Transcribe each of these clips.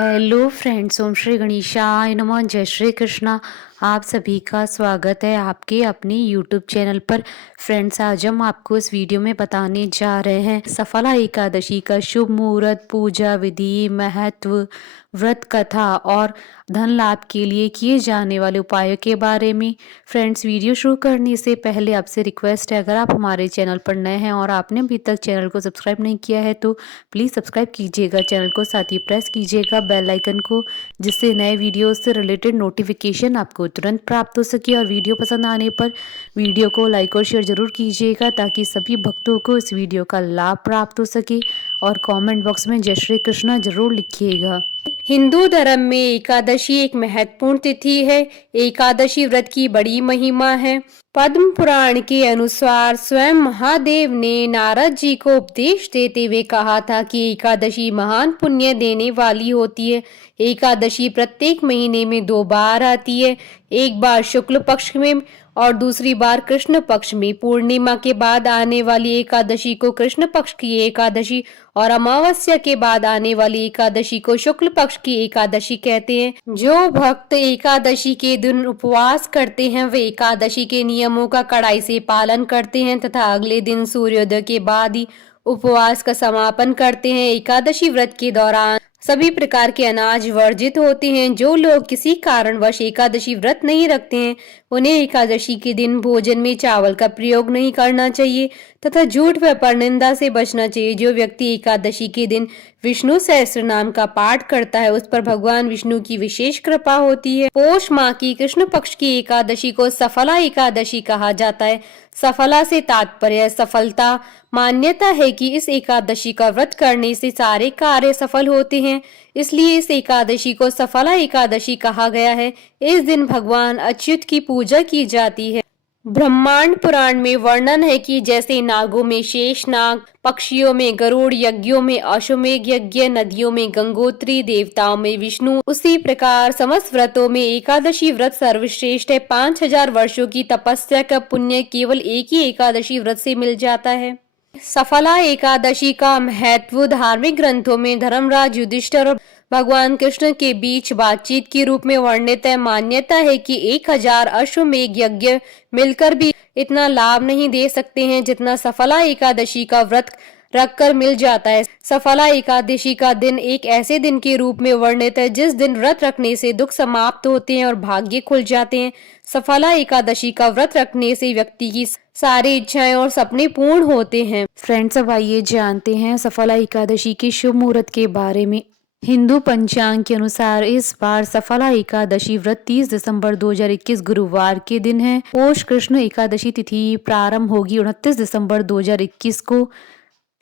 Hello friends, ओम श्री गणेशाय नमः। जय श्री कृष्णा। आप सभी का स्वागत है आपके अपने यूट्यूब चैनल पर। फ्रेंड्स, आज हम आपको इस वीडियो में बताने जा रहे हैं सफला एकादशी का शुभ मुहूर्त, पूजा विधि, महत्व, व्रत कथा और धन लाभ के लिए किए जाने वाले उपायों के बारे में। फ्रेंड्स, वीडियो शुरू करने से पहले आपसे रिक्वेस्ट है, अगर आप हमारे चैनल पर नए हैं और आपने अभी तक चैनल को सब्सक्राइब नहीं किया है तो प्लीज़ सब्सक्राइब कीजिएगा चैनल को, साथ ही प्रेस कीजिएगा बेल आइकन को, जिससे नए वीडियो से रिलेटेड नोटिफिकेशन आपको तुरंत प्राप्त हो सके। और वीडियो पसंद आने पर वीडियो को लाइक और शेयर जरूर कीजिएगा ताकि सभी भक्तों को इस वीडियो का लाभ प्राप्त हो सके। और कमेंट बॉक्स में जय श्री कृष्णा जरूर लिखिएगा। हिंदू धर्म में एकादशी एक महत्वपूर्ण तिथि है। एकादशी व्रत की बड़ी महिमा है। पद्म पुराण के अनुसार स्वयं महादेव ने नारद जी को उपदेश देते हुए कहा था कि एकादशी महान पुण्य देने वाली होती है। एकादशी प्रत्येक महीने में 2 बार आती है, एक बार शुक्ल पक्ष में और दूसरी बार कृष्ण पक्ष में। पूर्णिमा के बाद आने वाली एकादशी को कृष्ण पक्ष की एकादशी और अमावस्या के बाद आने वाली एकादशी को शुक्ल पक्ष की एकादशी कहते हैं। जो भक्त एकादशी के दिन उपवास करते हैं वे एकादशी के नियमों का कड़ाई से पालन करते हैं तथा अगले दिन सूर्योदय के बाद ही उपवास का समापन करते हैं। एकादशी व्रत के दौरान सभी प्रकार के अनाज वर्जित होते हैं। जो लोग किसी कारणवश एकादशी व्रत नहीं रखते हैं उन्हें एकादशी के दिन भोजन में चावल का प्रयोग नहीं करना चाहिए तथा झूठ व परनिंदा से बचना चाहिए। जो व्यक्ति एकादशी के दिन विष्णु सहस्त्र नाम का पाठ करता है उस पर भगवान विष्णु की विशेष कृपा होती है। पौष माह की कृष्ण पक्ष की एकादशी को सफला एकादशी कहा जाता है। सफला से तात्पर्य सफलता। मान्यता है कि इस एकादशी का व्रत करने से सारे कार्य सफल होते हैं, इसलिए इस एकादशी को सफला एकादशी कहा गया है। इस दिन भगवान अच्युत की पूजा की जाती है। ब्रह्मांड पुराण में वर्णन है कि जैसे नागों में शेष नाग, पक्षियों में गरुड़, यज्ञों में अश्वमेघ यज्ञ, नदियों में गंगोत्री, देवताओं में विष्णु, उसी प्रकार समस्त व्रतों में एकादशी व्रत सर्वश्रेष्ठ है। 5000 वर्षों की तपस्या का पुण्य केवल एक ही एकादशी व्रत से मिल जाता है। सफला एकादशी का महत्व धार्मिक ग्रंथों में धर्मराज युधिष्ठिर और भगवान कृष्ण के बीच बातचीत के रूप में वर्णित है। मान्यता है कि 1000 अश्वमेघ यज्ञ मिलकर भी इतना लाभ नहीं दे सकते हैं जितना सफला एकादशी का व्रत रखकर मिल जाता है। सफला एकादशी का दिन एक ऐसे दिन के रूप में वर्णित है जिस दिन व्रत रखने से दुख समाप्त होते हैं और भाग्य खुल जाते हैं। सफला एकादशी का व्रत रखने से व्यक्ति की सारी इच्छाएं और सपने पूर्ण होते हैं। फ्रेंड्स, अब आइए जानते हैं सफला एकादशी के शुभ मुहूर्त के बारे में। हिंदू पंचांग के अनुसार इस बार सफला एकादशी व्रत 30 दिसंबर 2021 गुरुवार के दिन है। पौष कृष्ण एकादशी तिथि प्रारंभ होगी 29 दिसंबर 2021 को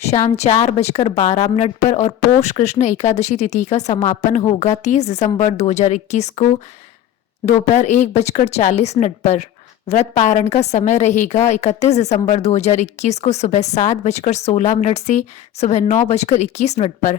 शाम 4:12 पर और पौष कृष्ण एकादशी तिथि का समापन होगा 30 दिसंबर 2021 को दोपहर 1:40 पर। व्रत पारण का समय रहेगा 31 दिसंबर 2021 को सुबह 7:16 से सुबह 9:21 पर।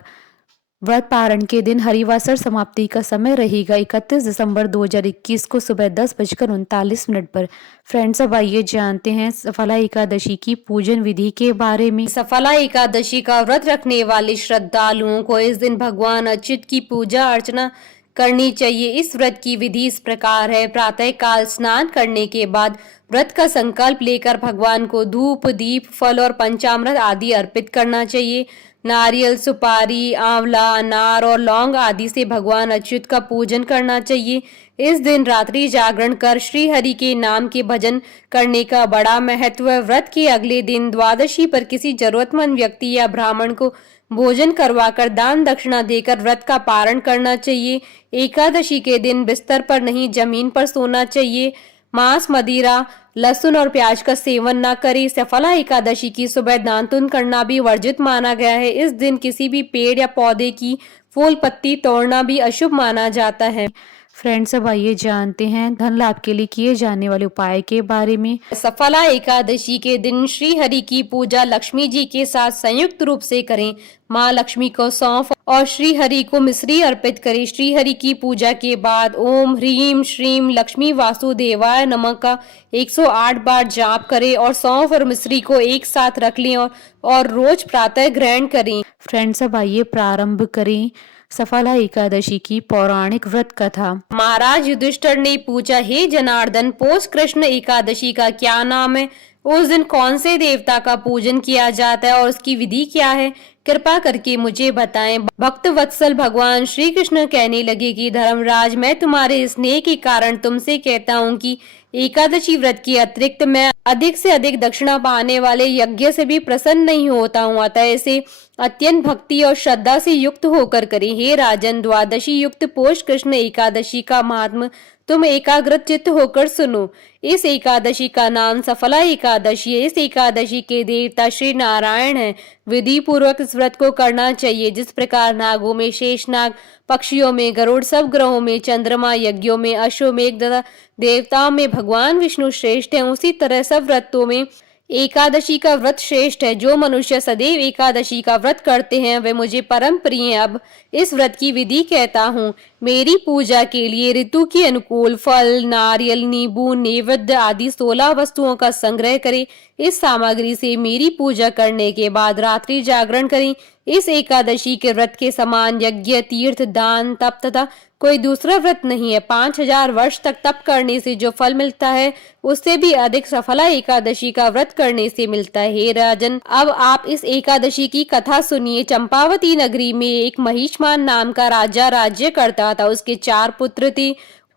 व्रत पारण के दिन हरिवासर समाप्ति का समय रहेगा 31 दिसंबर 2021 को सुबह 10:39 पर। फ्रेंड्स, अब आइए जानते हैं सफला एकादशी की पूजन विधि के बारे में। सफला एकादशी का व्रत रखने वाले श्रद्धालुओं को इस दिन भगवान अच्युत की पूजा अर्चना करनी चाहिए। इस व्रत की विधि इस प्रकार है। प्रातः काल स्नान करने के बाद व्रत का संकल्प लेकर भगवान को धूप, दीप, फल और पंचामृत आदि अर्पित करना चाहिए। नारियल, सुपारी, आंवला, अनार और लौंग आदि से भगवान अच्युत का पूजन करना चाहिए। इस दिन रात्रि जागरण कर श्री हरि के नाम के भजन करने का बड़ा महत्व है। व्रत के अगले दिन द्वादशी पर किसी जरूरतमंद व्यक्ति या ब्राह्मण को भोजन करवाकर दान दक्षिणा देकर व्रत का पारण करना चाहिए। एकादशी के दिन बिस्तर पर नहीं जमीन पर सोना चाहिए। मांस, मदिरा, लहसुन और प्याज का सेवन न करें। सफला एकादशी की सुबह दान पुण्य करना भी वर्जित माना गया है। इस दिन किसी भी पेड़ या पौधे की फूल पत्ती तोड़ना भी अशुभ माना जाता है। फ्रेंड्स, अब आइए जानते हैं धन लाभ के लिए किए जाने वाले उपाय के बारे में। सफला एकादशी के दिन श्री हरि की पूजा लक्ष्मी जी के साथ संयुक्त रूप से करें। माँ लक्ष्मी को सौंफ और श्री हरि को मिश्री अर्पित करें। श्री हरि की पूजा के बाद ओम ह्रीम श्रीम लक्ष्मी वासुदेवाय नमः का 108 बार जाप करें और सौंफ और मिश्री को एक साथ रख लें और रोज प्रातः ग्रहण करें। फ्रेंड्स, अब आइए प्रारंभ करें सफला एकादशी की पौराणिक व्रत कथा। महाराज युधिष्ठिर ने पूछा, हे जनार्दन, पौष कृष्ण एकादशी का क्या नाम है? उस दिन कौन से देवता का पूजन किया जाता है और उसकी विधि क्या है? कृपा करके मुझे बताएं। भक्त वत्सल भगवान श्री कृष्ण कहने लगे कि धर्मराज, मैं तुम्हारे स्नेह के कारण तुमसे कहता हूँ कि एकादशी व्रत के अतिरिक्त मैं अधिक से अधिक दक्षिणा पाने वाले यज्ञ से भी प्रसन्न नहीं होता हूँ। अतः इसे अत्यंत भक्ति और श्रद्धा से युक्त होकर करें। हे राजन, द्वादशी युक्त पौष कृष्ण एकादशी का महात्म तुम एकाग्रत चित्त होकर सुनो। इस एकादशी का नाम सफला एकादशी है। इस एकादशी के देवता श्री नारायण है। विधि पूर्वक इस व्रत को करना चाहिए। जिस प्रकार नागों में शेषनाग, पक्षियों में गरुड़, सब ग्रहों में चंद्रमा, यज्ञों में अश्वमेघ तथा देवताओं में भगवान विष्णु श्रेष्ठ है, उसी तरह सब व्रतों में एकादशी का व्रत श्रेष्ठ है। जो मनुष्य सदैव एकादशी का व्रत करते हैं वे मुझे परम प्रिय हैं। अब इस व्रत की विधि कहता हूँ। मेरी पूजा के लिए ऋतु के अनुकूल फल, नारियल, नींबू, नैवेद्य आदि 16 वस्तुओं का संग्रह करें। इस सामग्री से मेरी पूजा करने के बाद रात्रि जागरण करें। इस एकादशी के व्रत के समान यज्ञ, तीर्थ, दान, तप तथा कोई दूसरा व्रत नहीं है। 5000 वर्ष तक तप करने से जो फल मिलता है उससे भी अधिक सफला एकादशी का व्रत करने से मिलता है। हे राजन, अब आप इस एकादशी की कथा सुनिए। चंपावती नगरी में एक महिष्मान नाम का राजा राज्य करता था। उसके 4 पुत्र थे।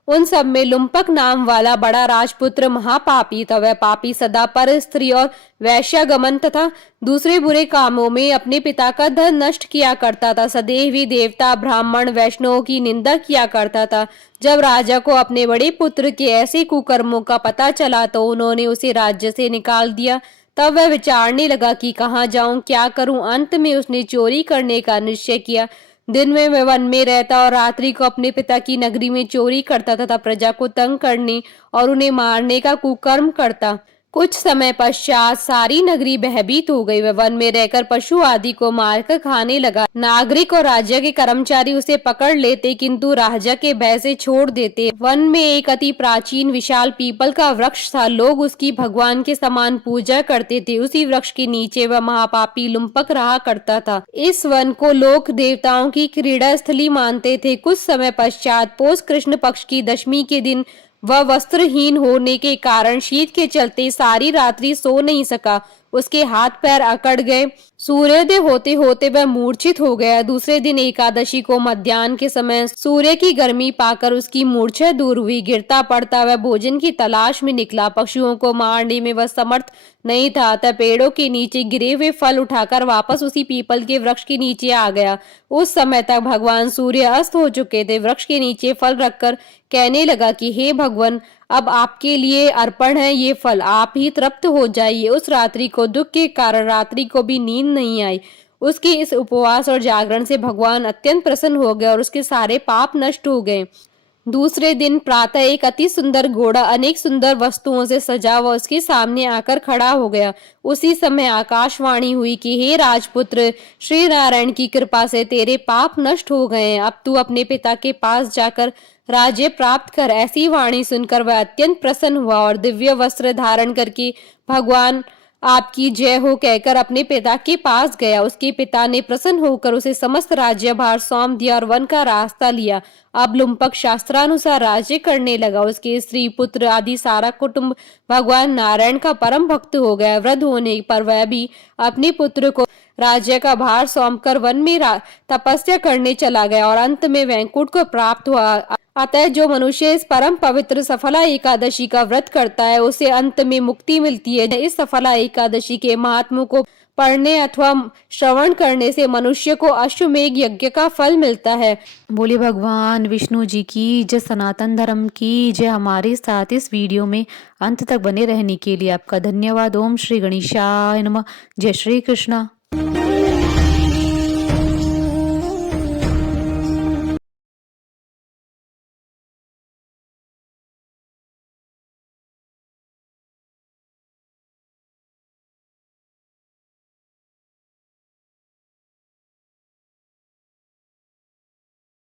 उन सब में लुम्पक नाम वाला बड़ा राजपुत्र महापापी था। वह पापी सदा पर स्त्री और वैश्यागमन तथा दूसरे बुरे कामों में अपने पिता का धन नष्ट किया करता था। सदैव ही देवता, ब्राह्मण, वैष्णवों की निंदा किया करता था। जब राजा को अपने बड़े पुत्र के ऐसे कुकर्मों का पता चला तो उन्होंने उसे राज्य से निकाल दिया। तब वह विचारने लगा कि कहाँ जाऊं, क्या करूं। अंत में उसने चोरी करने का निश्चय किया। दिन में वह वन में रहता और रात्रि को अपने पिता की नगरी में चोरी करता तथा प्रजा को तंग करने और उन्हें मारने का कुकर्म करता। कुछ समय पश्चात सारी नगरी भयभीत हो गई। वह वन में रहकर पशु आदि को मारकर खाने लगा। नागरिक और राज्य के कर्मचारी उसे पकड़ लेते किंतु राजा के भय से छोड़ देते। वन में एक अति प्राचीन विशाल पीपल का वृक्ष था। लोग उसकी भगवान के समान पूजा करते थे। उसी वृक्ष के नीचे वह महापापी लुम्पक रहा करता था। इस वन को लोक देवताओं की क्रीड़ा स्थली मानते थे। कुछ समय पश्चात पौष कृष्ण पक्ष की दशमी के दिन वह वस्त्रहीन होने के कारण शीत के चलते सारी रात्रि सो नहीं सका। उसके हाथ पैर अकड़ गए। सूर्योदय होते होते वह मूर्छित हो गया। दूसरे दिन एकादशी को मध्याह्न के समय सूर्य की गर्मी पाकर उसकी मूर्छा दूर हुई। गिरता पड़ता वह भोजन की तलाश में निकला। पशुओं को मारने में वह समर्थ नहीं था, अतः पेड़ों के नीचे गिरे हुए फल उठाकर वापस उसी पीपल के वृक्ष के नीचे आ गया। उस समय तक भगवान सूर्य अस्त हो चुके थे। वृक्ष के नीचे फल रखकर कहने लगा कि हे भगवान, अब आपके लिए अर्पण है ये फल, आप ही तृप्त हो जाइए। उस रात्रि को दुख के कारण रात्रि को भी नींद नहीं आई। उसके इस उपवास और जागरण से भगवान अत्यंत प्रसन्न हो गए और उसके सारे पाप नष्ट हो गए। दूसरे दिन प्रातः एक अति सुंदर घोड़ा अनेक सुंदर वस्तुओं से सजा हुआ उसके सामने आकर खड़ा हो गया। उसी समय आकाशवाणी हुई कि हे राजपुत्र, श्री नारायण की कृपा से तेरे पाप नष्ट हो गए हैं। अब तू अपने पिता के पास जाकर राज्य प्राप्त कर। ऐसी वाणी सुनकर वह अत्यंत प्रसन्न हुआ और दिव्य वस्त्र धारण करके भगवान आपकी जय हो कहकर अपने पिता के पास गया। उसके पिता ने प्रसन्न होकर उसे समस्त राज्यभार सौंप दिया और वन का रास्ता लिया। अब लुम्पक शास्त्रानुसार राज्य करने लगा। उसके स्त्री, पुत्र आदि सारा कुटुंब भगवान नारायण का परम भक्त हो गया। वृद्ध होने पर वह भी अपने पुत्र को राज्य का भार सौंपकर वन में तपस्या करने चला गया और अंत में वैकुंठ को प्राप्त हुआ। अतः जो मनुष्य इस परम पवित्र सफला एकादशी का व्रत करता है उसे अंत में मुक्ति मिलती है। इस सफला एकादशी के महात्म्य को पढ़ने अथवा श्रवण करने से मनुष्य को अश्वमेघ यज्ञ का फल मिलता है। बोले भगवान विष्णु जी की जय, सनातन धर्म की जय। हमारे साथ इस वीडियो में अंत तक बने रहने के लिए आपका धन्यवाद। ओम श्री गणेशाय नमः। जय श्री कृष्णा।